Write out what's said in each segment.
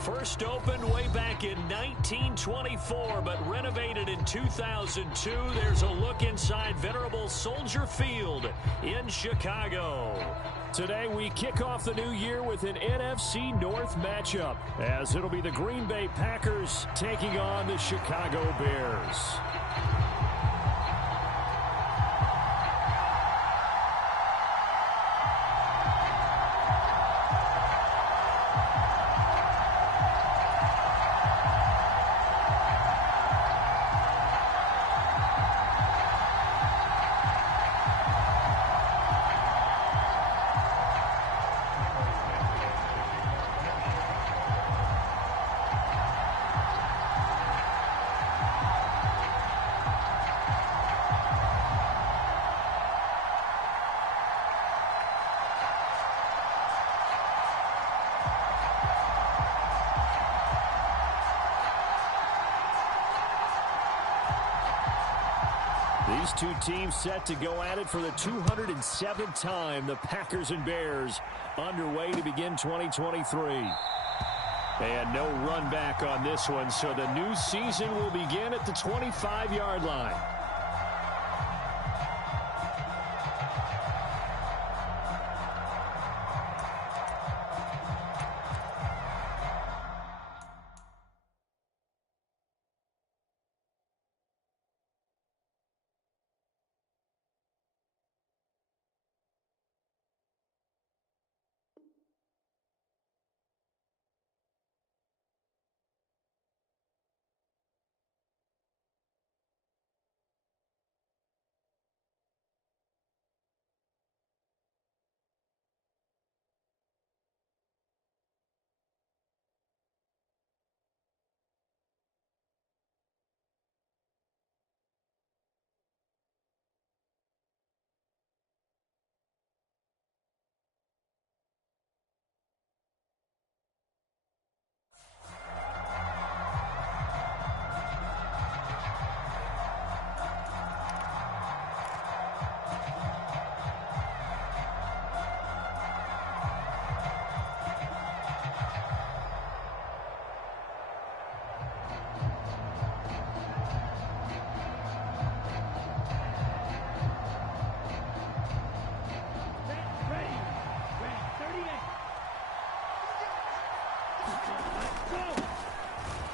First opened way back in 1924, but renovated in 2002. There's a look inside venerable Soldier Field in Chicago. Today we kick off the new year with an NFC North matchup, as it'll be the Green Bay Packers taking on the Chicago Bears. These two teams set to go at it for the 207th time. The Packers and Bears underway to begin 2023. And no run back on this one, so the new season will begin at the 25-yard line.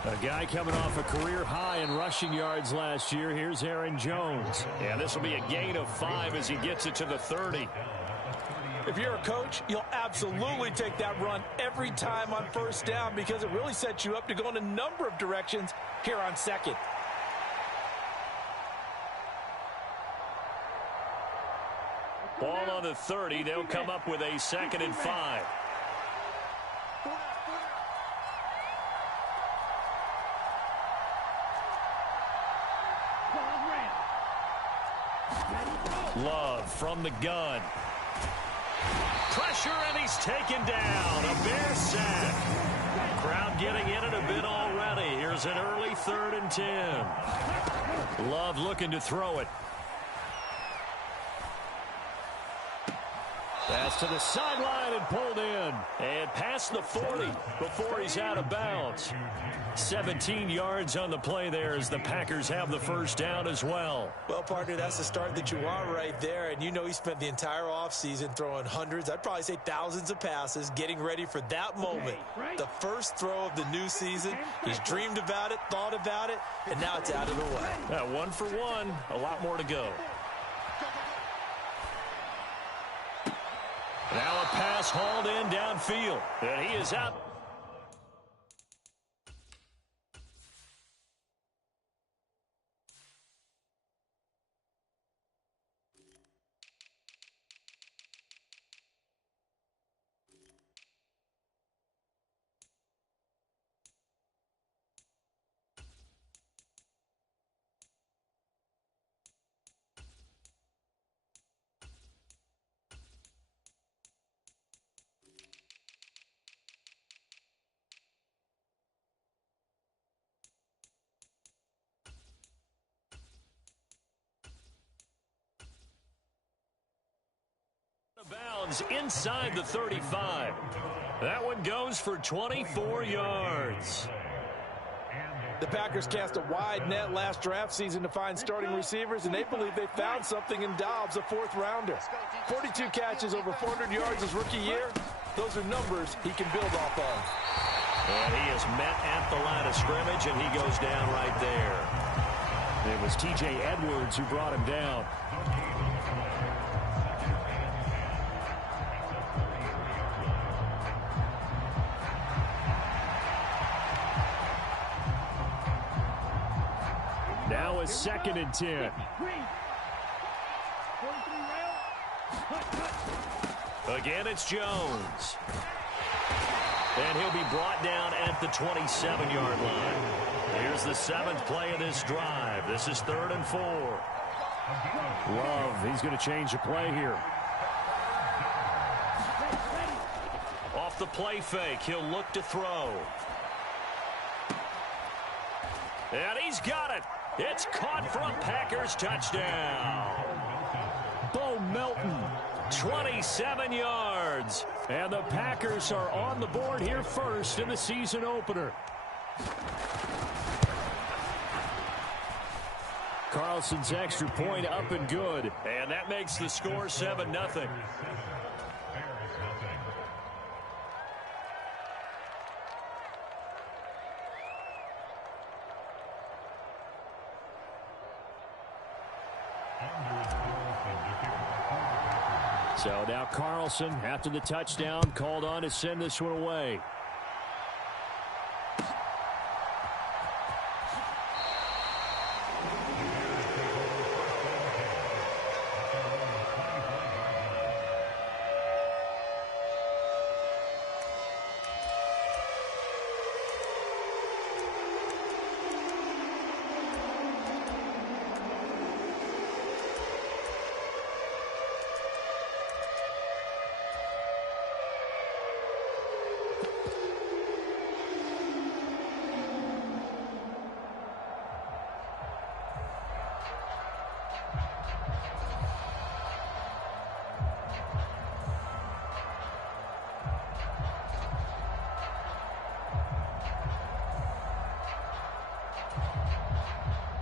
A guy coming off a career high in rushing yards last year. Here's Aaron Jones. And this will be a gain of 5 as he gets it to the 30. If you're a coach, you'll absolutely take that run every time on first down because it really sets you up to go in a number of directions here on second. Ball on the 30. They'll come up with a 2nd and 5. Love from the gun. Pressure, and he's taken down. A Bear sack. Crowd getting in it a bit already. Here's an early 3rd and 10. Love looking to throw it. Pass to the sideline and pulled in. And past the 40 before he's out of bounds. 17 yards on the play there as the Packers have the first down as well. Well, partner, that's the start that you want right there. And you know he spent the entire offseason throwing hundreds, I'd probably say thousands of passes, getting ready for that moment. The first throw of the new season. He's dreamed about it, thought about it, and now it's out of the way. 1 for 1, a lot more to go. Now a pass hauled in downfield. And he is out. inbounds inside the 35. That one goes for 24 yards. The Packers cast a wide net last draft season to find starting receivers, and they believe they found something in Dobbs, a fourth-rounder. 42 catches, over 400 yards his rookie year. Those are numbers he can build off of. And he is met at the line of scrimmage, and he goes down right there. It was T.J. Edwards who brought him down. Now a 2nd and 10. Again, it's Jones. And he'll be brought down at the 27-yard line. Here's the 7th play of this drive. This is 3rd and 4. Love, he's going to change the play here. Off the play fake, he'll look to throw. And he's got it. It's caught for a Packers touchdown. Bo Melton, 27 yards. And the Packers are on the board here first in the season opener. Carlson's extra point up and good. And that makes the score 7-0. So now Carlson, after the touchdown, called on to send this one away.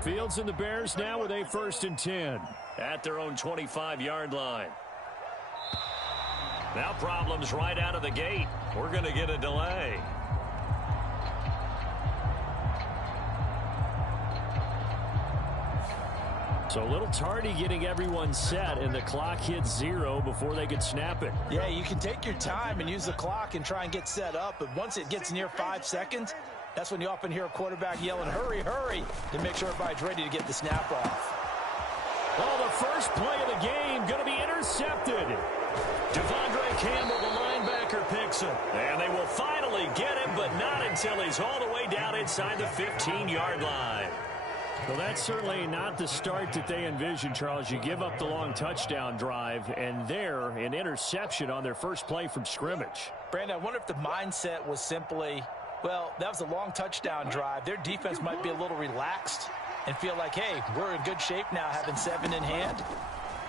Fields and the Bears now with a 1st and 10 at their own 25-yard line. Now problems right out of the gate. We're going to get a delay. So a little tardy getting everyone set, and the clock hits 0 before they could snap it. Yeah, you can take your time and use the clock and try and get set up, but once it gets near 5 seconds, that's when you often hear a quarterback yelling, hurry, hurry, to make sure everybody's ready to get the snap off. Oh, the first play of the game going to be intercepted. Devondre Campbell, the linebacker, picks him. And they will finally get him, but not until he's all the way down inside the 15-yard line. Well, that's certainly not the start that they envisioned, Charles. You give up the long touchdown drive, and there, an interception on their first play from scrimmage. Brandon, I wonder if the mindset was simply, well, that was a long touchdown drive. Their defense might be a little relaxed and feel like, hey, we're in good shape now having 7 in hand.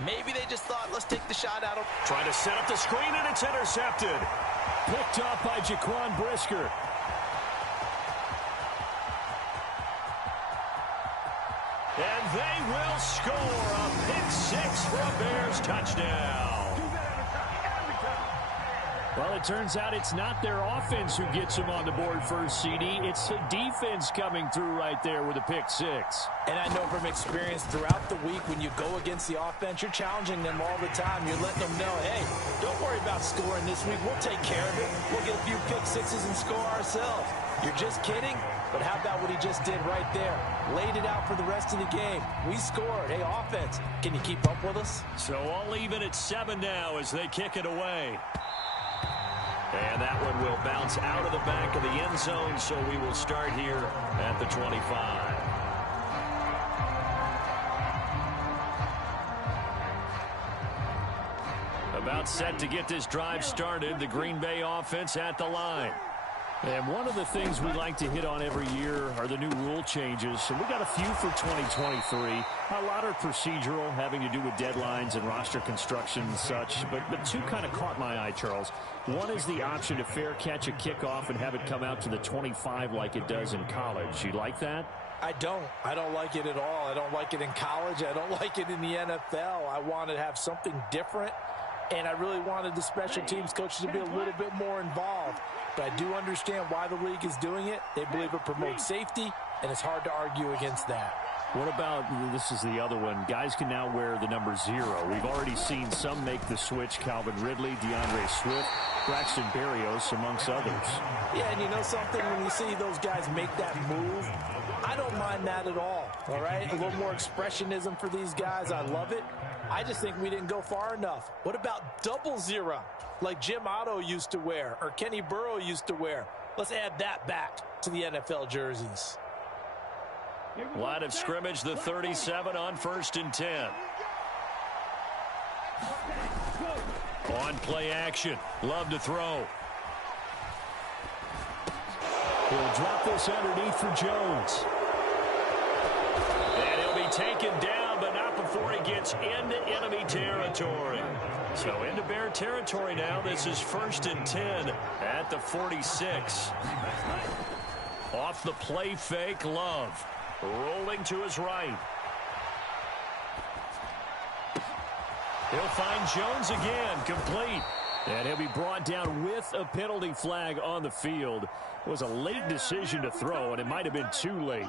Maybe they just thought, let's take the shot out of. Trying to set up the screen, and it's intercepted. Picked up by Jaquan Brisker. And they will score a pick 6 for a Bears touchdown. Well, it turns out it's not their offense who gets them on the board first, CD. It's the defense coming through right there with a pick 6. And I know from experience throughout the week when you go against the offense, you're challenging them all the time. You're letting them know, hey, don't worry about scoring this week. We'll take care of it. We'll get a few pick 6s and score ourselves. You're just kidding? But how about what he just did right there? Laid it out for the rest of the game. We scored. Hey, offense, can you keep up with us? So all even at 7 now as they kick it away. And that one will bounce out of the back of the end zone, so we will start here at the 25. About set to get this drive started, the Green Bay offense at the line. And one of the things we like to hit on every year are the new rule changes. And we got a few for 2023. A lot are procedural, having to do with deadlines and roster construction and such. But two kind of caught my eye, Charles. One is the option to fair catch a kickoff and have it come out to the 25 like it does in college. You like that? I don't like it at all. I don't like it in college. I don't like it in the NFL. I want to have something different. And I really wanted the special teams coaches to be a little bit more involved. But I do understand why the league is doing it. They believe it promotes safety, and it's hard to argue against that. What about, this is the other one, guys can now wear the number 0. We've already seen some make the switch, Calvin Ridley, DeAndre Swift, Braxton Berrios, amongst others. Yeah, and you know something, when you see those guys make that move, I don't mind that at all right? A little more expressionism for these guys. I love it. I just think we didn't go far enough. What about double 0, like Jim Otto used to wear or Kenny Burrow used to wear? Let's add that back to the NFL jerseys. Line of scrimmage, the 37 on 1st and 10. On play action. Love to throw. He'll drop this underneath for Jones. And he'll be taken down, but not before he gets into enemy territory. So into Bear territory now. This is 1st and 10 at the 46. Off the play fake, Love. Rolling to his right. He'll find Jones again, complete. And he'll be brought down with a penalty flag on the field. It was a late decision to throw, and it might have been too late.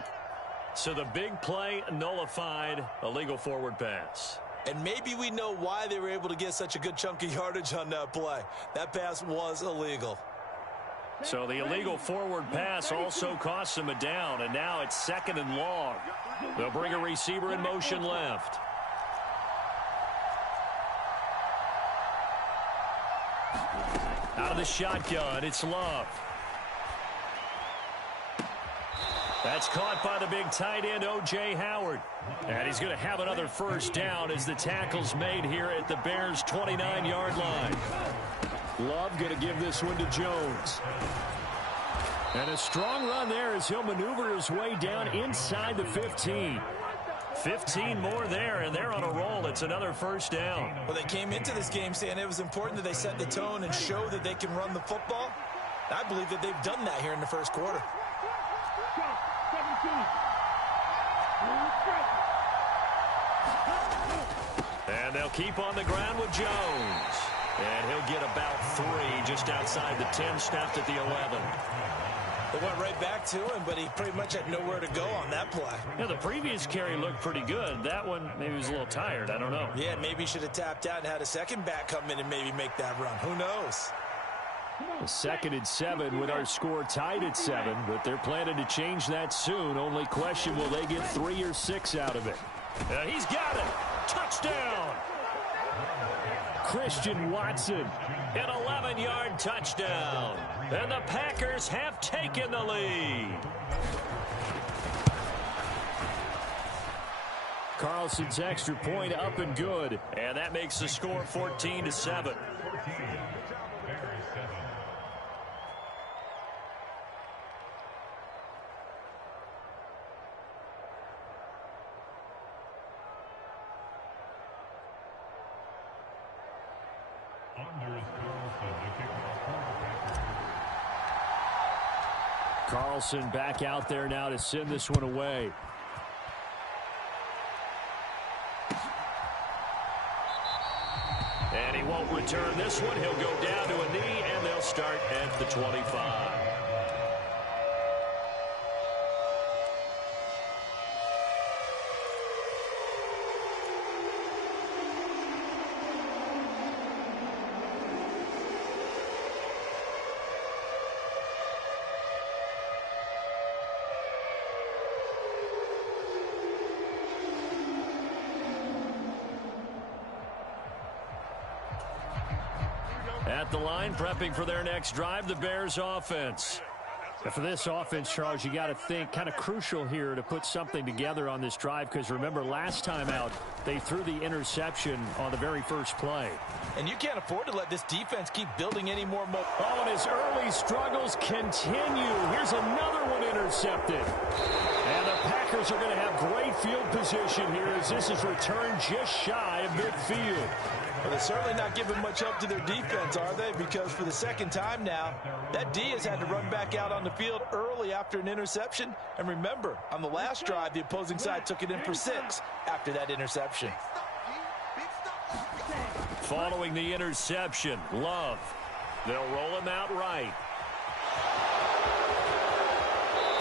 So the big play nullified, a legal forward pass. And maybe we know why they were able to get such a good chunk of yardage on that play. That pass was illegal. So the illegal forward pass also costs him a down, and now it's 2nd and long. They'll bring a receiver in motion left. Out of the shotgun, it's Love. That's caught by the big tight end, O.J. Howard. And he's going to have another first down as the tackle's made here at the Bears' 29-yard line. Love going to give this one to Jones. And a strong run there as he'll maneuver his way down inside the 15. 15 more there, and they're on a roll. It's another first down. Well, they came into this game saying it was important that they set the tone and show that they can run the football. I believe that they've done that here in the first quarter. And they'll keep on the ground with Jones. And he'll get about 3 just outside the 10, snapped at the 11. They went right back to him, but he pretty much had nowhere to go on that play. Yeah, the previous carry looked pretty good. That one, maybe he was a little tired. I don't know. Yeah, maybe he should have tapped out and had a second back come in and maybe make that run. Who knows? 2nd and 7 with our score tied at 7, but they're planning to change that soon. Only question, will they get 3 or 6 out of it? He's got it. Touchdown. Christian Watson, an 11-yard touchdown. And the Packers have taken the lead. Carlson's extra point up and good. And that makes the score 14-7. Carlson back out there now to send this one away. And he won't return this one. He'll go down to a knee, and they'll start at the 25. At the line, prepping for their next drive, the Bears offense. For this offense, Charles, you got to think kind of crucial here to put something together on this drive, because remember last time out they threw the interception on the very first play. And you can't afford to let this defense keep building any more momentum. Oh, and his early struggles continue. Here's another one intercepted. And the Packers are going to have great field position here as this is returned just shy of midfield. Well, they're certainly not giving much help to their defense, are they? Because for the second time now, that D has had to run back out on the field early after an interception. And remember, on the last drive, the opposing side took it in for 6 after that interception. Following the interception, Love. They'll roll him out right.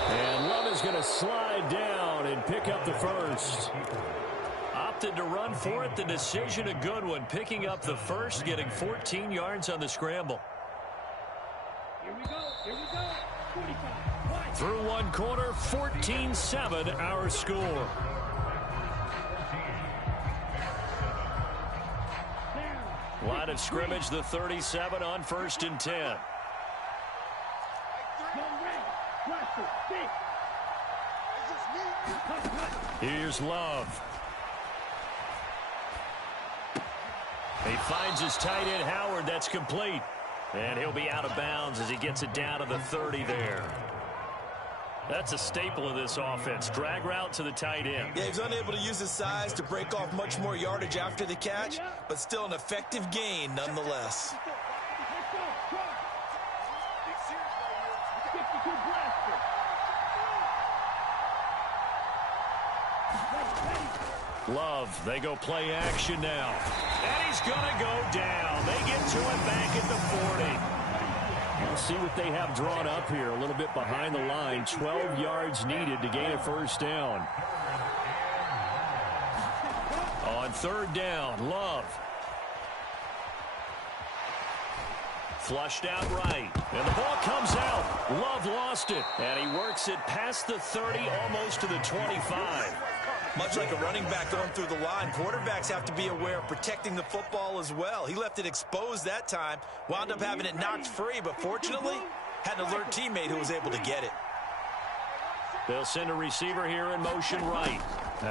And Love is going to slide down and pick up the first. Opted to run for it. The decision a good one. Picking up the first, getting 14 yards on the scramble. Here we go. 45. Through one quarter, 14-7 our score. Line of scrimmage, the 37 on 1st and 10. Here's Love. He finds his tight end, Howard. That's complete. And he'll be out of bounds as he gets it down to the 30 there. That's a staple of this offense. Drag route to the tight end. Yeah, he's unable to use his size to break off much more yardage after the catch, but still an effective gain nonetheless. Love, they go play action now. And he's going to go down. They get to him back at the 40. We'll see what they have drawn up here. A little bit behind the line. 12 yards needed to gain a first down. On 3rd down, Love. Flushed out right. And the ball comes out. Love lost it. And he works it past the 30, almost to the 25. Much like a running back going through the line, quarterbacks have to be aware of protecting the football as well. He left it exposed that time, wound up having it knocked free, but fortunately, had an alert teammate who was able to get it. They'll send a receiver here in motion right.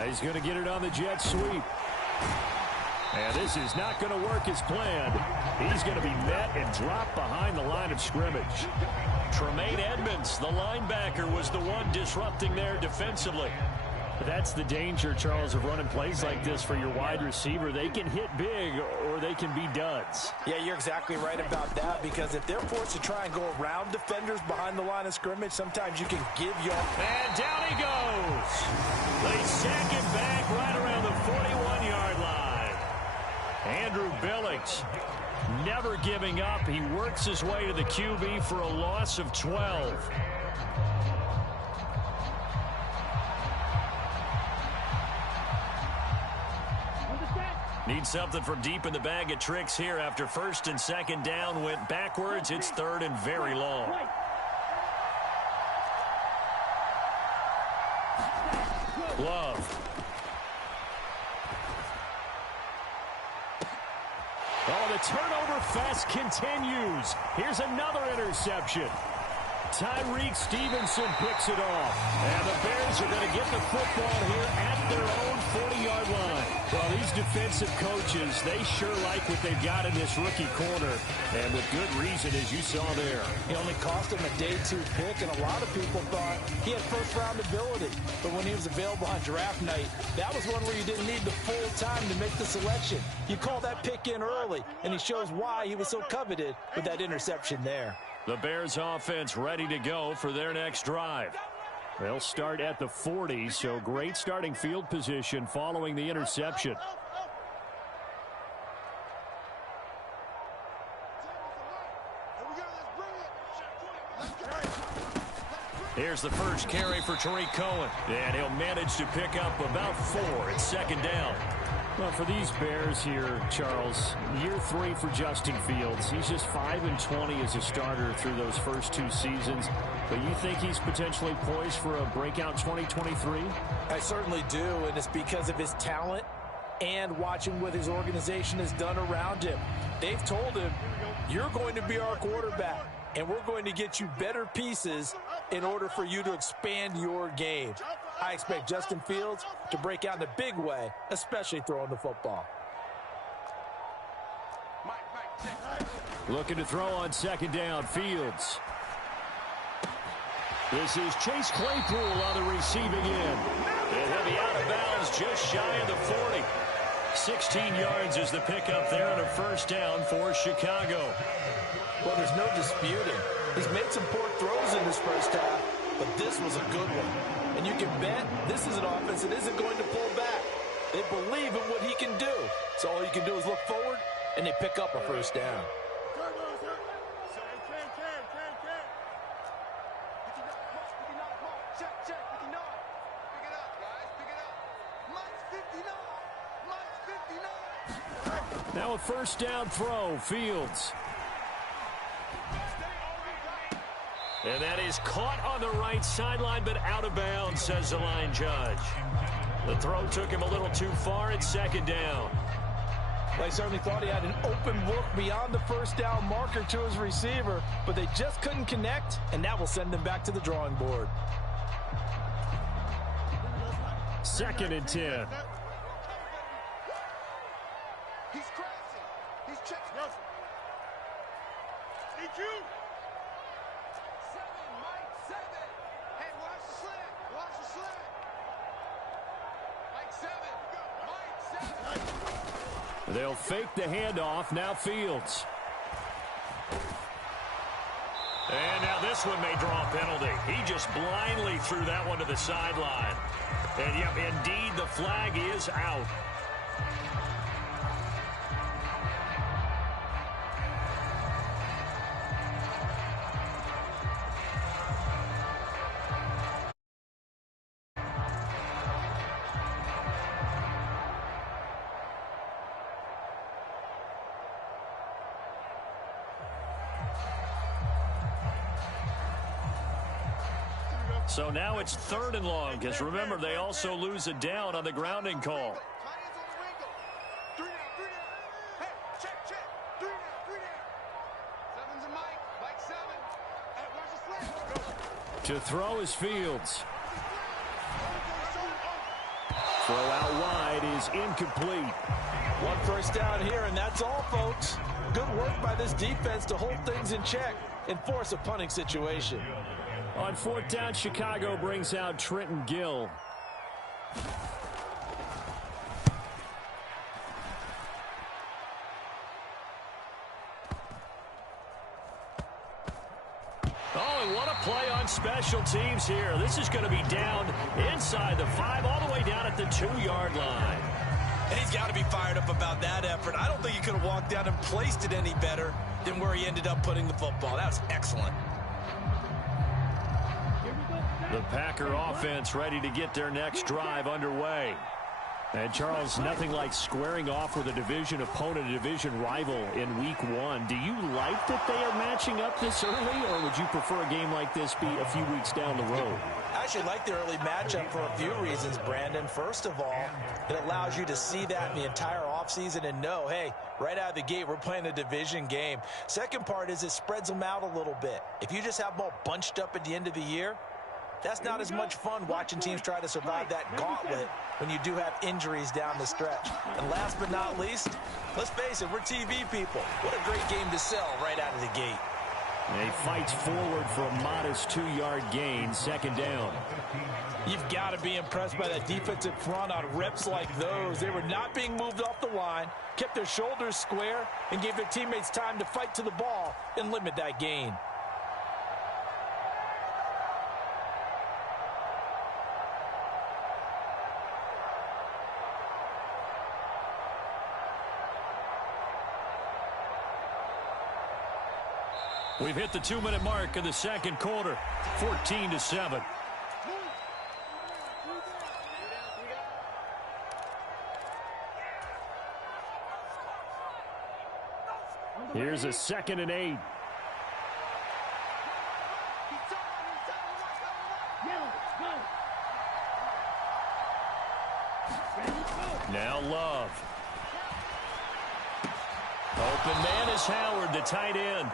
He's going to get it on the jet sweep. And this is not going to work as planned. He's going to be met and dropped behind the line of scrimmage. Tremaine Edmonds, the linebacker, was the one disrupting there defensively. That's the danger, Charles, of running plays like this for your wide receiver. They can hit big or they can be duds. Yeah, you're exactly right about that, because if they're forced to try and go around defenders behind the line of scrimmage, sometimes you can give your... And down he goes. They sack him back right around the 41-yard line. Andrew Billings never giving up. He works his way to the QB for a loss of 12. Need something from deep in the bag of tricks here after 1st and 2nd down went backwards. It's 3rd and very long. Love. Oh, the turnover fest continues. Here's another interception. Tyreek Stevenson picks it off. And the Bears are going to get the football here at their own 40-yard line. Well, these defensive coaches, they sure like what they've got in this rookie corner. And with good reason, as you saw there. He only cost him a day 2 pick, and a lot of people thought he had first-round ability. But when he was available on draft night, that was one where you didn't need the full time to make the selection. You call that pick in early, and he shows why he was so coveted with that interception there. The Bears offense ready to go for their next drive. They'll start at the 40, so great starting field position following the interception. Here's the first carry for Tariq Cohen. And he'll manage to pick up about 4 at 2nd down. Well, for these Bears here, Charles, year 3 for Justin Fields. He's just 5-20 as a starter through those first 2 seasons. But you think he's potentially poised for a breakout 2023? I certainly do, and it's because of his talent and watching what his organization has done around him. They've told him, you're going to be our quarterback, and we're going to get you better pieces in order for you to expand your game. I expect Justin Fields to break out in a big way, especially throwing the football. Looking to throw on second down, Fields. This is Chase Claypool on the receiving end. And he'll be out of bounds just shy of the 40. 16 yards is the pickup there on a first down for Chicago. Well, there's no disputing. He's made some poor throws in this first half, but this was a good one. And you can bet this is an offense that isn't going to pull back. They believe in what he can do. So all you can do is look forward, and they pick up a first down. Now a first down throw, Fields. And that is caught on the right sideline, but out of bounds, says the line judge. The throw took him a little too far at second down. Well, he certainly thought he had an open look beyond the first down marker to his receiver, but they just couldn't connect, and that will send them back to the drawing board. 2nd and 10. He's crashing. He's checking. Need you. 7, Mike, 7. Hey, watch the slant. Watch the slant. Mike, 7. Mike, 7. They'll fake the handoff. Now Fields. And now this one may draw a penalty. He just blindly threw that one to the sideline. And, yep, indeed, the flag is out. So now it's 3rd and long, because remember, they also lose a down on the grounding call. To throw is Fields. Throw out wide is incomplete. One first down here, and that's all, folks. Good work by this defense to hold things in check and force a punting situation. On 4th down, Chicago brings out Trenton Gill. Oh, and what a play on special teams here. This is going to be down inside the 5, all the way down at the 2-yard line. And he's got to be fired up about that effort. I don't think he could have walked down and placed it any better than where he ended up putting the football. That was excellent. The Packer offense ready to get their next drive underway. And, Charles, nothing like squaring off with a division opponent, a division rival in Week 1. Do you like that they are matching up this early, or would you prefer a game like this be a few weeks down the road? I actually like the early matchup for a few reasons, Brandon. First of all, it allows you to see that in the entire offseason and know, hey, right out of the gate, we're playing a division game. Second part is it spreads them out a little bit. If you just have them all bunched up at the end of the year, that's not as much fun watching teams try to survive that gauntlet when you do have injuries down the stretch. And last but not least, let's face it, we're TV people. What a great game to sell right out of the gate. He fights forward for a modest 2-yard gain, 2nd down. You've got to be impressed by that defensive front on reps like those. They were not being moved off the line, kept their shoulders square, and gave their teammates time to fight to the ball and limit that gain. We've hit the 2-minute mark in the second quarter, 14-7. Here's a 2nd and 8. Now Love. Open man is Howard, the tight end.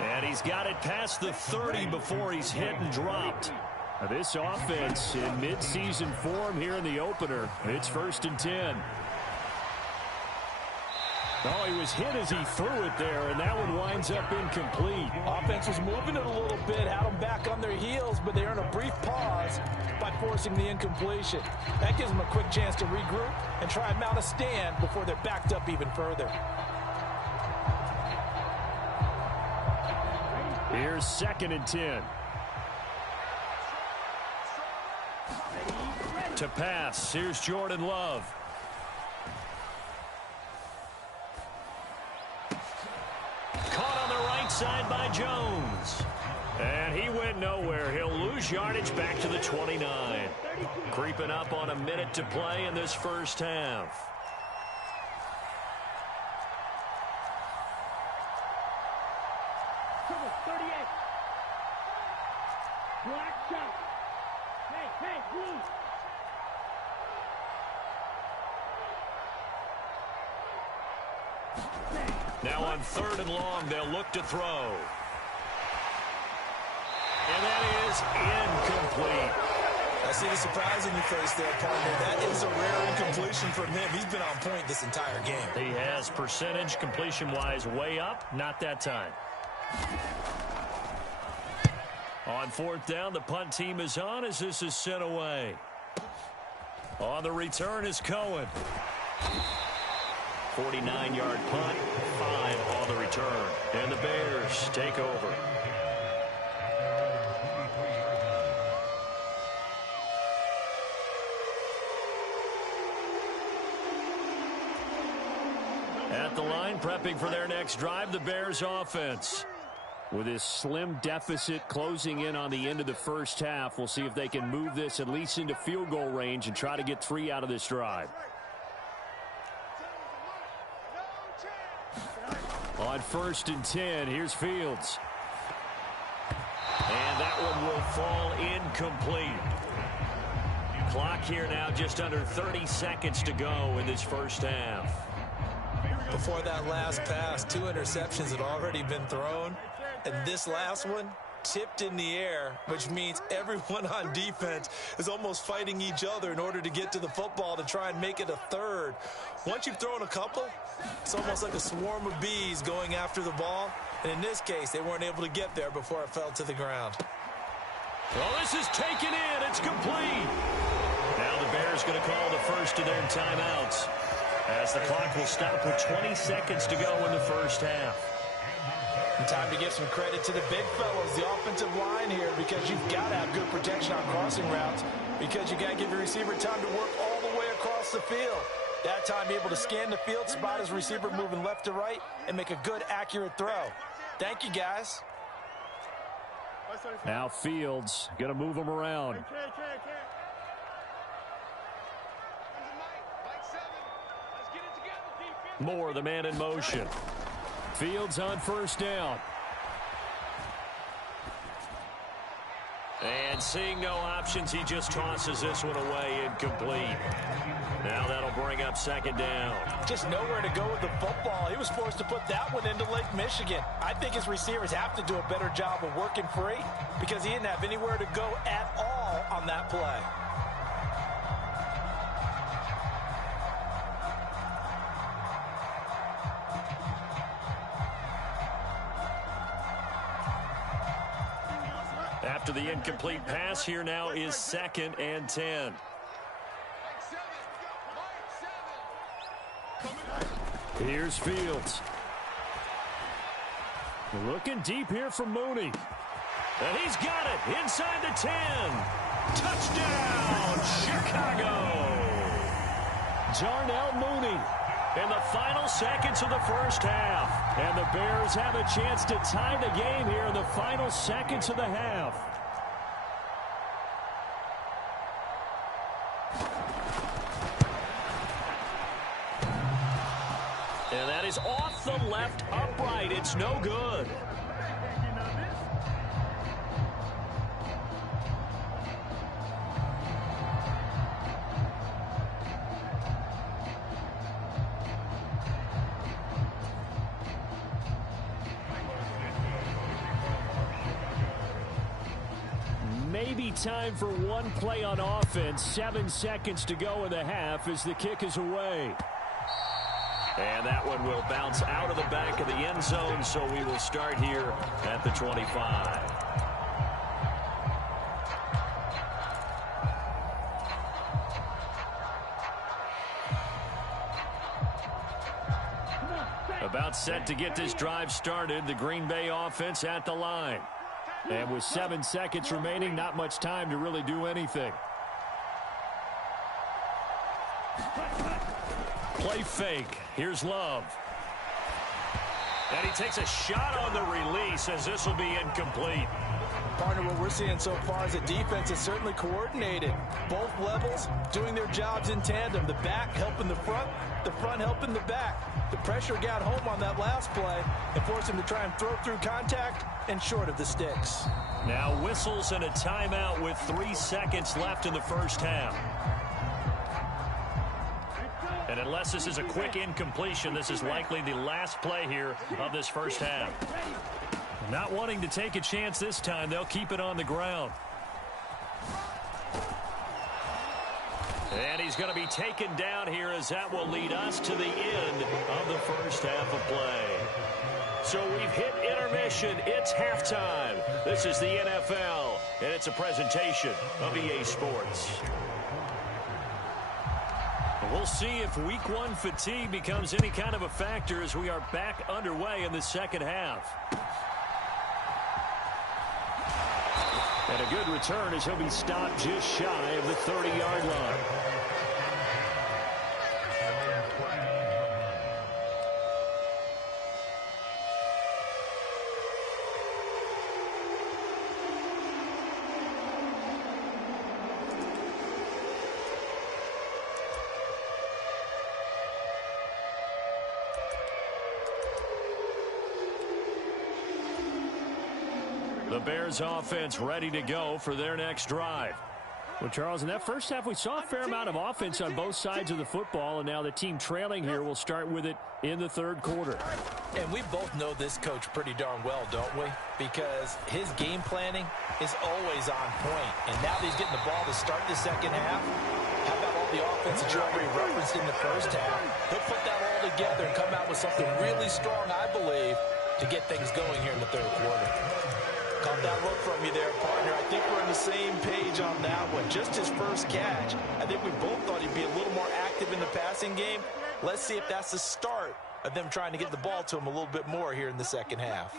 And he's got it past the 30 before he's hit and dropped. Now this offense in midseason form here in the opener. It's 1st and 10. Oh, he was hit as he threw it there, and that one winds up incomplete. Offense was moving it a little bit, had them back on their heels, but they earned a brief pause by forcing the incompletion. That gives them a quick chance to regroup and try and mount a stand before they're backed up even further. Here's 2nd and 10. To pass, here's Jordan Love. Caught on the right side by Jones. And he went nowhere. He'll lose yardage back to the 29. Creeping up on a minute to play in this first half. Now on 3rd and long, they'll look to throw. And that is incomplete. I see the surprise in your face there, partner. That is a rare incompletion from him. He's been on point this entire game. He has percentage completion-wise way up. Not that time. On 4th down, the punt team is on as this is sent away. On the return is Cohen. 49-yard punt, 5 on the return. And the Bears take over. At the line, prepping for their next drive, the Bears offense. With this slim deficit closing in on the end of the first half, we'll see if they can move this at least into field goal range and try to get 3 out of this drive. On 1st and 10, here's Fields. And that one will fall incomplete. Clock here now just under 30 seconds to go in this first half. Before that last pass, 2 interceptions had already been thrown. And this last one tipped in the air, which means everyone on defense is almost fighting each other in order to get to the football to try and make it a third. Once you've thrown a couple, it's almost like a swarm of bees going after the ball. And in this case, they weren't able to get there before it fell to the ground. Well, this is taken in. It's complete. Now the Bears going to call the first of their timeouts, as the clock will stop with 20 seconds to go in the first half. And time to give some credit to the big fellas, the offensive line here, because you've got to have good protection on crossing routes, because you got to give your receiver time to work all the way across the field. That time, be able to scan the field, spot his receiver moving left to right, and make a good, accurate throw. Thank you, guys. Now Fields going to move him around. Moore, the man in motion. Fields on 1st down. And seeing no options, he just tosses this one away incomplete. Now that'll bring up 2nd down. Just nowhere to go with the football. He was forced to put that one into Lake Michigan. I think his receivers have to do a better job of working free, because he didn't have anywhere to go at all on that play. After the incomplete pass, here now is 2nd and 10. Here's Fields. Looking deep here from Mooney. And he's got it inside the 10. Touchdown, Chicago. Darnell Mooney in the final seconds of the first half. And the Bears have a chance to tie the game here in the final seconds of the half. And that is off the left upright. It's no good. maybe time for one play on offense. 7 seconds to go in the half as the kick is away. And that one will bounce out of the back of the end zone, so we will start here at the 25. About set to get this drive started, the Green Bay offense at the line. And with 7 seconds remaining, not much time to really do anything. Play fake. Here's Love. And he takes a shot on the release as this will be incomplete. Partner, what we're seeing so far is the defense is certainly coordinated. Both levels doing their jobs in tandem. The back helping the front helping the back. The pressure got home on that last play and forced him to try and throw through contact and short of the sticks. Now whistles and a timeout with 3 seconds left in the first half. And unless this is a quick incompletion, this is likely the last play here of this first half. Not wanting to take a chance this time, they'll keep it on the ground. And he's going to be taken down here as that will lead us to the end of the first half of play. So we've hit intermission. It's halftime. This is the NFL, and it's a presentation of EA Sports. We'll see if week one fatigue becomes any kind of a factor as we are back underway in the second half. And a good return as he'll be stopped just shy of the 30-yard line. The Bears offense ready to go for their next drive. Well, Charles, in that first half, we saw a fair amount of offense on both sides of the football, and now the team trailing here will start with it in the third quarter. And we both know this coach pretty darn well, don't we? Because his game planning is always on point. And now that he's getting the ball to start the second half, how about all the offense that you already referenced in the first half? He'll put that all together and come out with something really strong, I believe, to get things going here in the third quarter. Caught that look from you there, partner. I think we're on the same page on that one. Just his first catch. I think we both thought he'd be a little more active in the passing game. Let's see if that's the start of them trying to get the ball to him a little bit more here in the second half.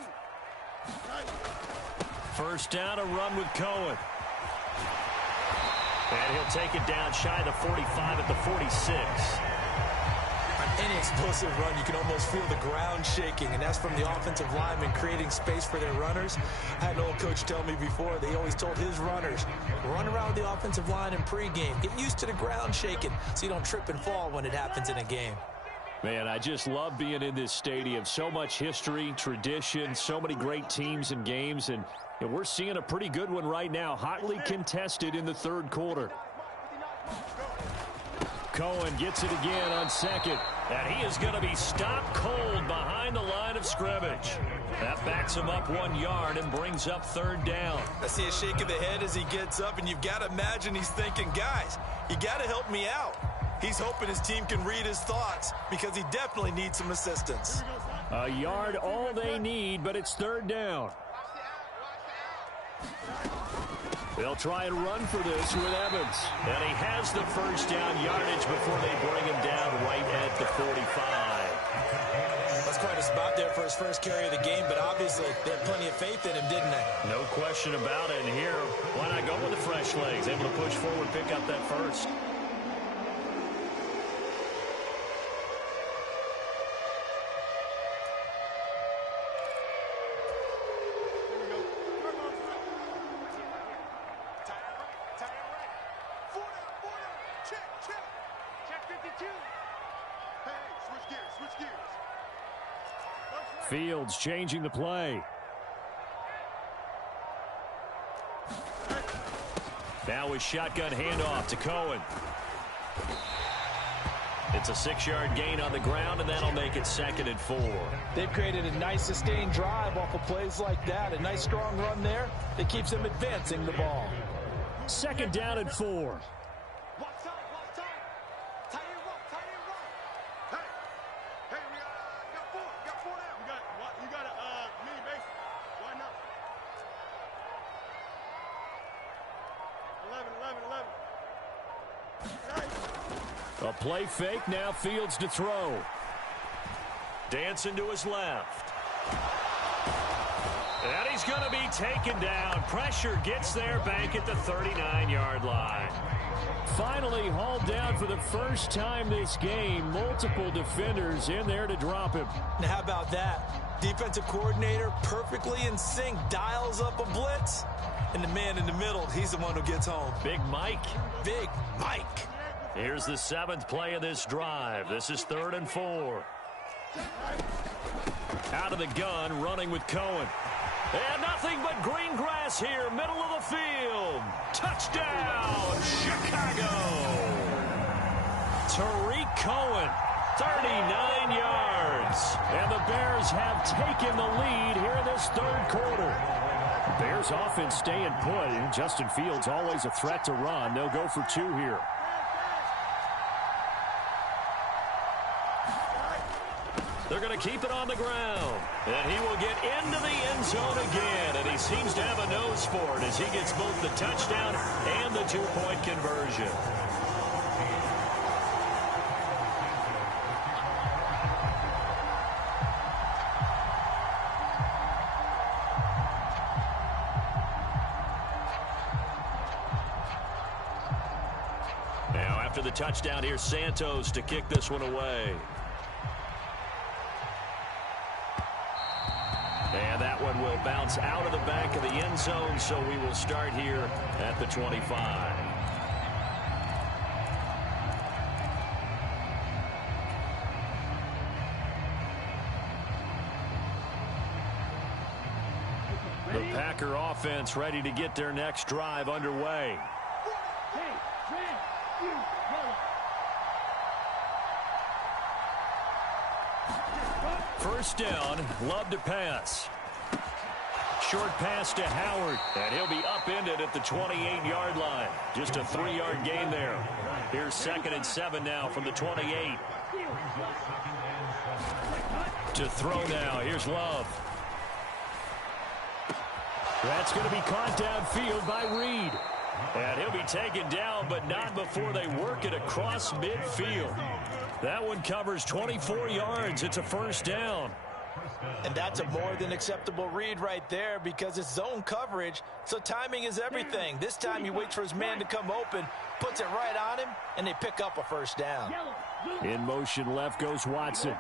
First down, a run with Cohen. And he'll take it down shy of the 45 at the 46. Any explosive run, you can almost feel the ground shaking, and that's from the offensive linemen creating space for their runners. I had an old coach tell me before, they always told his runners, run around with the offensive line in pregame. Get used to the ground shaking so you don't trip and fall when it happens in a game. Man, I just love being in this stadium. So much history, tradition, so many great teams and games, and we're seeing a pretty good one right now, hotly contested in the third quarter. Cohen gets it again on second, and he is going to be stopped cold behind the line of scrimmage. That backs him up 1 yard and brings up third down. I see a shake of the head as he gets up, and you've got to imagine he's thinking, guys, you got to help me out. He's hoping his team can read his thoughts because he definitely needs some assistance. A yard all they need, but it's third down. They'll try and run for this with Evans. And he has the first down yardage before they bring him down right at the 45. That's quite a spot there for his first carry of the game, but obviously they had plenty of faith in him, didn't they? No question about it. And here, why not go with the fresh legs? Able to push forward, pick up that first. Fields changing the play. Now with shotgun handoff to Cohen. It's a 6-yard gain on the ground, and that'll make it 2nd and 4. They've created a nice sustained drive off of plays like that. A nice strong run there that keeps them advancing the ball. 2nd down and 4. Watch time, watch time. Tight end run, tight end run. Hey, we got 4. We got 4 now. You got a mini base. Why not? 11. A play fake, now Fields to throw. Dancing to his left. And he's going to be taken down. Pressure gets there back at the 39-yard line. Finally hauled down for the first time this game. Multiple defenders in there to drop him. Now, how about that? Defensive coordinator perfectly in sync, dials up a blitz. And the man in the middle, he's the one who gets home. Big Mike. Big Mike. Here's the 7th play of this drive. This is 3rd and 4. Out of the gun, running with Cohen. And nothing but green grass here, middle of the field. Touchdown, Chicago. Tariq Cohen, 39 yards. And the Bears have taken the lead here in this 3rd quarter. Bears offense staying put. Justin Fields always a threat to run. They'll go for 2 here. They're going to keep it on the ground. And he will get into the end zone again. And he seems to have a nose for it as he gets both the touchdown and the 2-point conversion. Now after the touchdown, here's Santos to kick this one away. And that one will bounce out of the back of the end zone, so we will start here at the 25. The Packer offense ready to get their next drive underway. First down, Love to pass. Short pass to Howard, and he'll be upended at the 28-yard line. Just a 3-yard gain there. Here's 2nd and 7 now from the 28. To throw now, here's Love. That's going to be caught downfield by Reed. And he'll be taken down, but not before they work it across midfield. That one covers 24 yards. It's a first down. And that's a more than acceptable read right there because it's zone coverage, so timing is everything. This time he waits for his man to come open, puts it right on him, and they pick up a first down. In motion left goes Watson.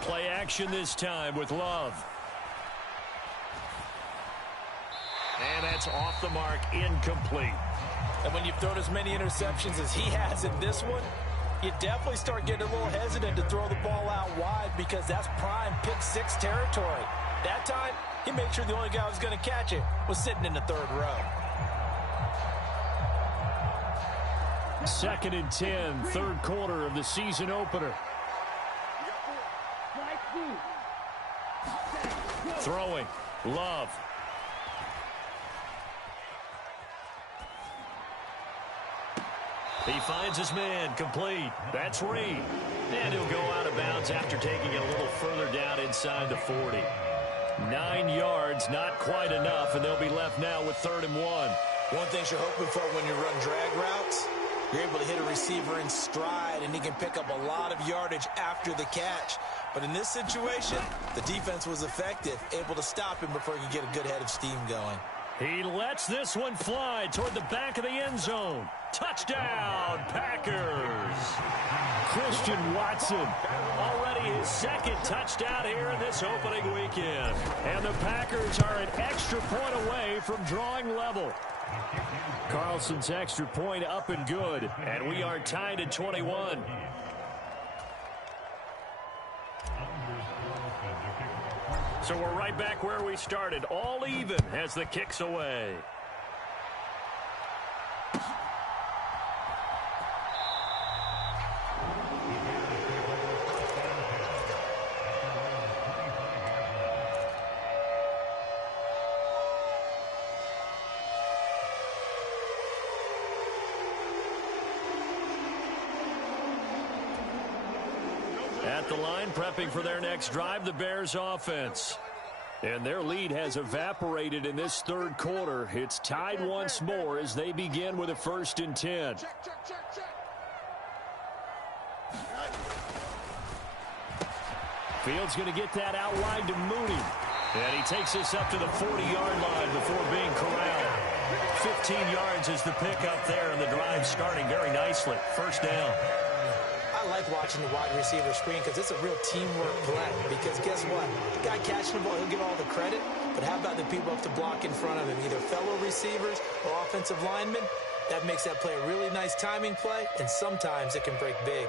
Play action this time with Love. And that's off the mark, incomplete. And when you've thrown as many interceptions as he has in this one, you definitely start getting a little hesitant to throw the ball out wide because that's prime pick 6 territory. That time, he made sure the only guy who was going to catch it was sitting in the 3rd row. 2nd and 10, 3rd quarter of the season opener. Throwing, Love. He finds his man, complete. That's Reed. And he'll go out of bounds after taking it a little further down inside the 40. 9 yards, not quite enough, and they'll be left now with 3rd and 1. One thing you're hoping for when you run drag routes, you're able to hit a receiver in stride, and he can pick up a lot of yardage after the catch. But in this situation, the defense was effective, able to stop him before he could get a good head of steam going. He lets this one fly toward the back of the end zone. Touchdown, Packers. Christian Watson, already his 2nd touchdown here in this opening weekend. And the Packers are an extra point away from drawing level. Carlson's extra point up and good. And we are tied at 21. So we're right back where we started, all even as the kick's away. At the line, prepping for their next drive, the Bears offense. And their lead has evaporated in this third quarter. It's tied once more as they begin with a 1st and 10. Fields going to get that out wide to Mooney. And he takes this up to the 40-yard line before being corralled. 15 yards is the pickup there, and the drive starting very nicely. 1st down. I like watching the wide receiver screen because it's a real teamwork play. Because guess what? The guy catching the ball, he'll get all the credit. But how about the people up to block in front of him, either fellow receivers or offensive linemen? That makes that play a really nice timing play, and sometimes it can break big.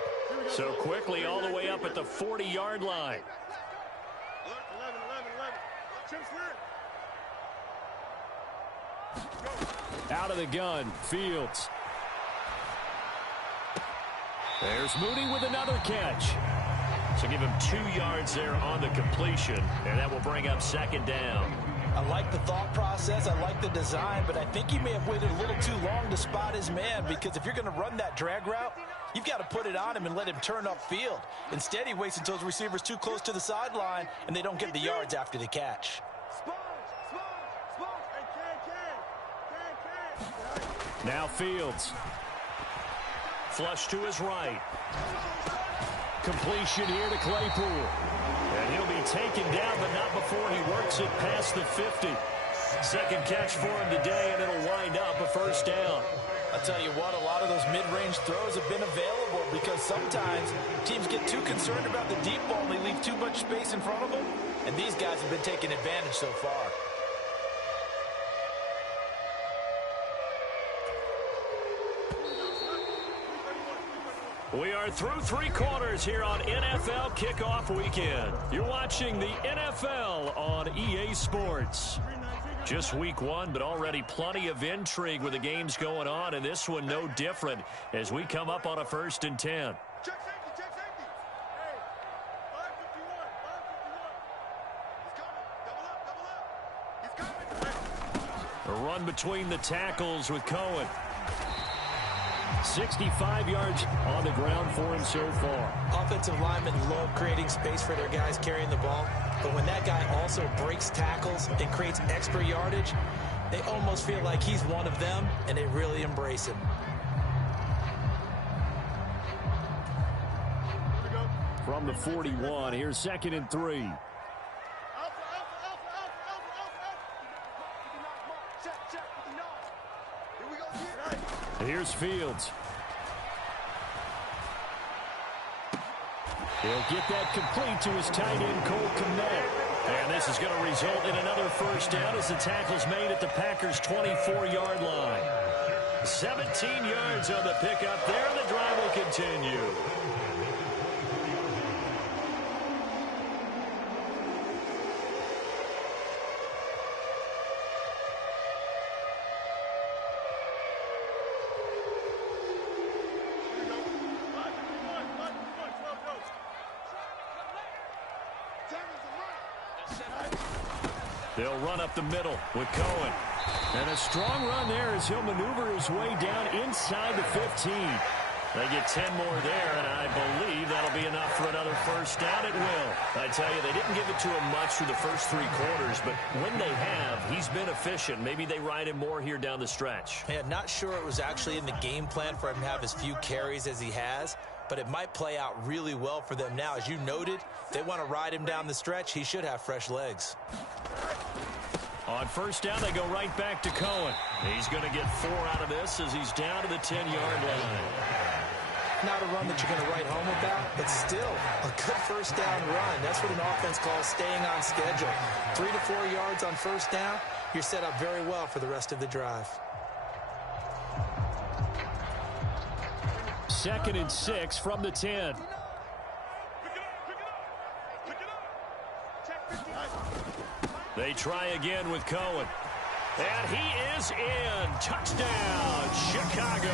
So quickly all the way up at the 40-yard line. 11. Out of the gun, Fields. There's Mooney with another catch. So give him 2 yards there on the completion, and that will bring up 2nd down. I like the thought process. I like the design, but I think he may have waited a little too long to spot his man, because if you're going to run that drag route, you've got to put it on him and let him turn upfield. Instead, he waits until his receiver's too close to the sideline, and they don't get the yards after the catch. Now Fields. Flush to his right. Completion here to Claypool. And he'll be taken down, but not before he works it past the 50. 2nd catch for him today, and it'll wind up a 1st down. I'll tell you what, a lot of those mid-range throws have been available because sometimes teams get too concerned about the deep ball and they leave too much space in front of them, and these guys have been taking advantage so far. We are through 3 quarters here on NFL Kickoff Weekend. You're watching the NFL on EA Sports. Just week 1, but already plenty of intrigue with the games going on, and this one no different as we come up on a 1st and 10. Check safety. Hey, 551. He's coming. Double up. He's coming. A run between the tackles with Cohen. 65 yards on the ground for him so far. Offensive linemen love creating space for their guys carrying the ball, but when that guy also breaks tackles and creates extra yardage, they almost feel like he's one of them, and they really embrace him. From the 41, here's 2nd and 3. Here's Fields. He'll get that complete to his tight end, Cole Kmet. And this is going to result in another 1st down as the tackle's made at the Packers' 24-yard line. 17 yards on the pickup there, and the drive will continue. They'll run up the middle with Cohen. And a strong run there as he'll maneuver his way down inside the 15. They get 10 more there, and I believe that'll be enough for another 1st down. It will. I tell you, they didn't give it to him much through the first 3 quarters, but when they have, he's been efficient. Maybe they ride him more here down the stretch. Yeah, not sure it was actually in the game plan for him to have as few carries as he has, but it might play out really well for them now. As you noted, they want to ride him down the stretch. He should have fresh legs. On 1st down, they go right back to Cohen. He's going to get 4 out of this as he's down to the 10-yard line. Not a run that you're going to write home about, but still a good 1st down run. That's what an offense calls staying on schedule. 3 to 4 yards on 1st down, you're set up very well for the rest of the drive. 2nd and 6 from the 10. Pick it up. Check 50. They try again with Cohen. And he is in. Touchdown, Chicago.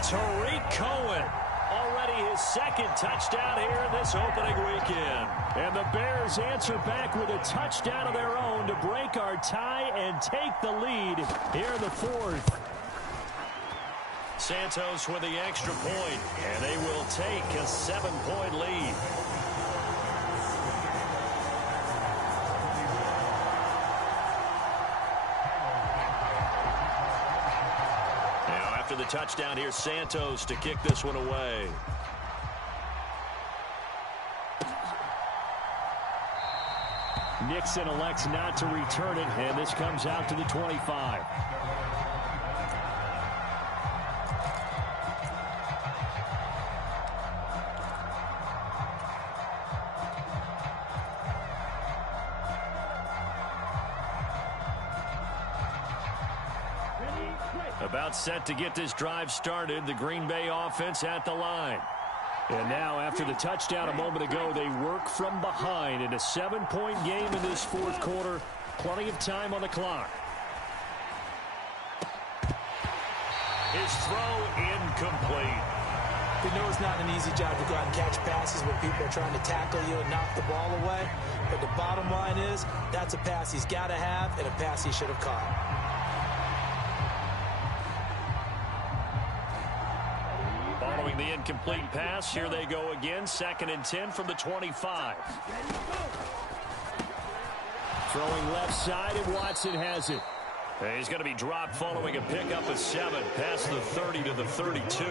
Tariq Cohen. Already his second touchdown here in this opening weekend. And the Bears answer back with a touchdown of their own to break our tie and take the lead here in the fourth. Santos with the extra point, and they will take a 7-point lead. Now after the touchdown, here's Santos to kick this one away. Nixon elects not to return it, and this comes out to the 25. About set to get this drive started. The Green Bay offense at the line. And now, after the touchdown a moment ago, they work from behind in a 7-point game in this fourth quarter. Plenty of time on the clock. His throw incomplete. We know it's not an easy job to go out and catch passes when people are trying to tackle you and knock the ball away. But the bottom line is, that's a pass he's got to have and a pass he should have caught. Following the incomplete pass, here they go again. 2nd and 10 from the 25. Throwing left side, and Watson has it. And he's going to be dropped following a pickup of 7 past the 30 to the 32.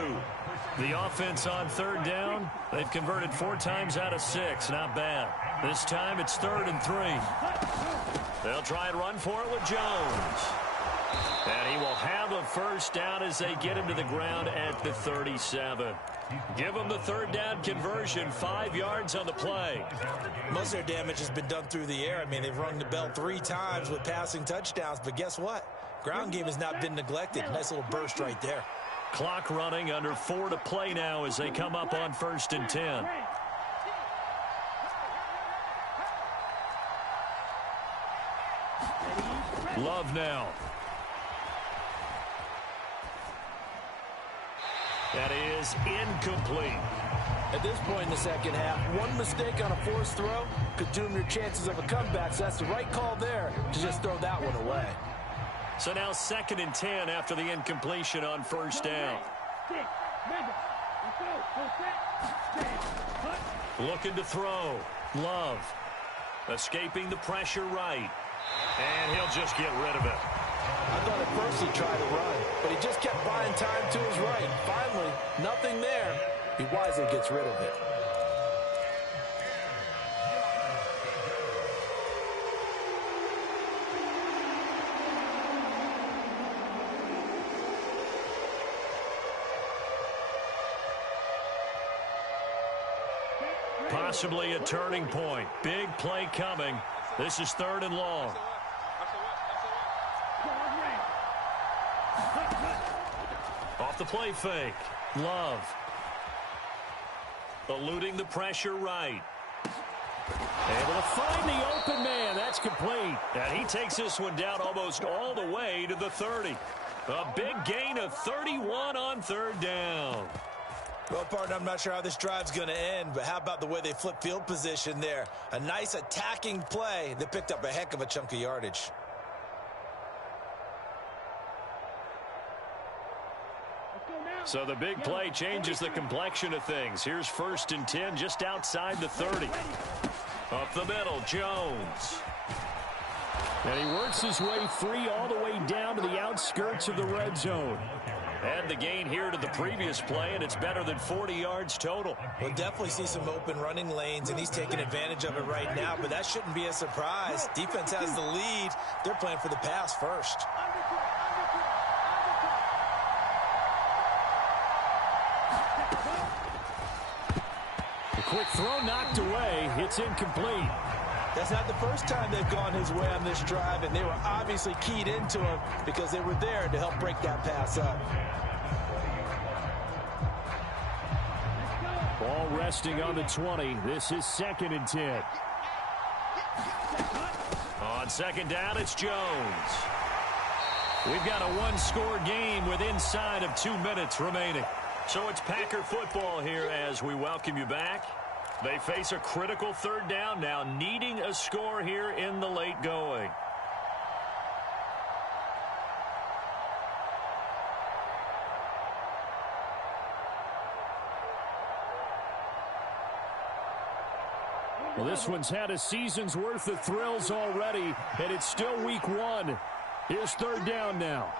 The offense on 3rd down, they've converted 4 times out of 6. Not bad. This time it's 3rd and 3. They'll try and run for it with Jones. And he will have a first down as they get him to the ground at the 37. Give him the 3rd down conversion, 5 yards on the play. Most of their damage has been done through the air. I mean, they've rung the bell 3 times with passing touchdowns. But guess what? Ground game has not been neglected. Nice little burst right there. Clock running, under 4 to play now as they come up on 1st and 10. Love now. That is incomplete. At this point in the second half, one mistake on a forced throw could doom your chances of a comeback. So that's the right call there to just throw that one away. So now 2nd and 10 after the incompletion on 1st down. Looking to throw. Love. Escaping the pressure right. And he'll just get rid of it. I thought at first he'd try to run, but he just kept buying time to his right. Finally, nothing there. He wisely gets rid of it. Possibly a turning point. Big play coming. This is 3rd and long. Off the play fake. Love. Eluding the pressure right. Able to find the open man. That's complete. And he takes this one down almost all the way to the 30. A big gain of 31 on 3rd down. Well, partner, I'm not sure how this drive's going to end, but how about the way they flip field position there? A nice attacking play that picked up a heck of a chunk of yardage. So the big play changes the complexion of things. Here's 1st and 10 just outside the 30. Up the middle, Jones. And he works his way free all the way down to the outskirts of the red zone. Add the gain here to the previous play, and it's better than 40 yards total. We'll definitely see some open running lanes, and he's taking advantage of it right now, but that shouldn't be a surprise. Defense has the lead. They're playing for the pass first. A quick throw knocked away. It's incomplete. That's not the first time they've gone his way on this drive, and they were obviously keyed into him because they were there to help break that pass up. Ball resting on the 20. This is 2nd and 10. On second down, it's Jones. We've got a one-score game with inside of 2 minutes remaining. So it's Packer football here as we welcome you back. They face a critical third down now, needing a score here in the late going. Well, this one's had a season's worth of thrills already, and it's still week 1. Here's third down now.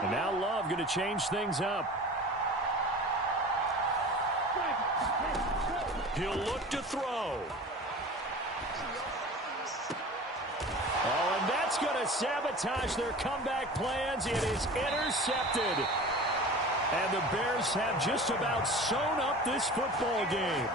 And now Love going to change things up. He'll look to throw. Oh, and that's going to sabotage their comeback plans. It is intercepted. And the Bears have just about sewn up this football game.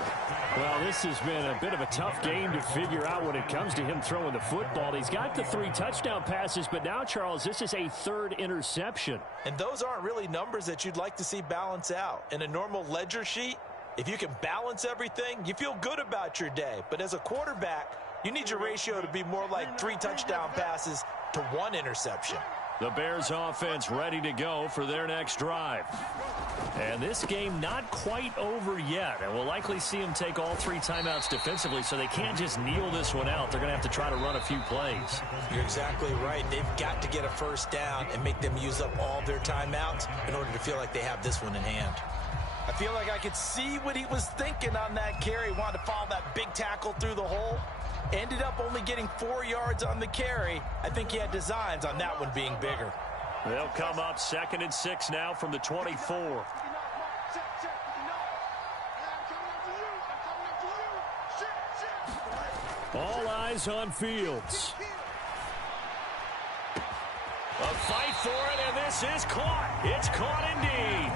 Well, this has been a bit of a tough game to figure out when it comes to him throwing the football. He's got the 3 touchdown passes, but now, Charles, this is a 3rd interception. And those aren't really numbers that you'd like to see balance out. In a normal ledger sheet, if you can balance everything, you feel good about your day. But as a quarterback, you need your ratio to be more like 3 touchdown passes to 1 interception. The Bears offense ready to go for their next drive. And this game not quite over yet. And we'll likely see them take all 3 timeouts defensively, so they can't just kneel this one out. They're going to have to try to run a few plays. You're exactly right. They've got to get a first down and make them use up all their timeouts in order to feel like they have this one in hand. I feel like I could see what he was thinking on that carry. Wanted to follow that big tackle through the hole. Ended up only getting 4 yards on the carry. I think he had designs on that one being bigger. They'll come up 2nd and 6 now from the 24. All eyes on Fields. A fight for it, and this is caught. It's caught indeed.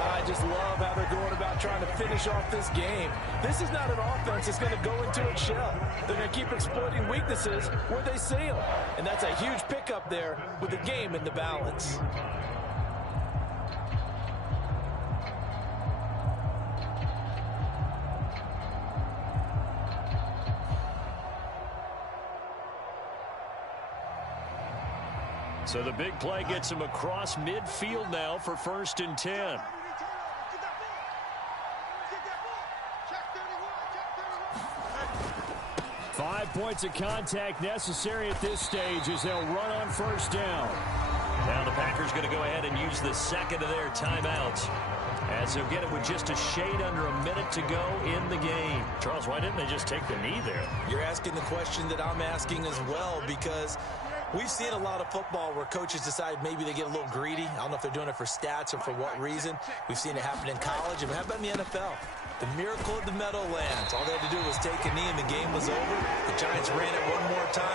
I just love how they're going about trying to finish off this game. This is not an offense that's going to go into its shell. They're going to keep exploiting weaknesses where they see them. And that's a huge pickup there with the game in the balance. So the big play gets him across midfield now for 1st and 10. Five points of contact necessary at this stage as they'll run on 1st down. Now the Packers going to go ahead and use the 2nd of their timeouts, as they'll get it with just a shade under a minute to go in the game. Charles, why didn't they just take the knee there? You're asking the question that I'm asking as well, because we've seen a lot of football where coaches decide maybe they get a little greedy. I don't know if they're doing it for stats or for what reason. We've seen it happen in college, and how about in the NFL? The miracle of the Meadowlands. All they had to do was take a knee and the game was over. The Giants ran it one more time.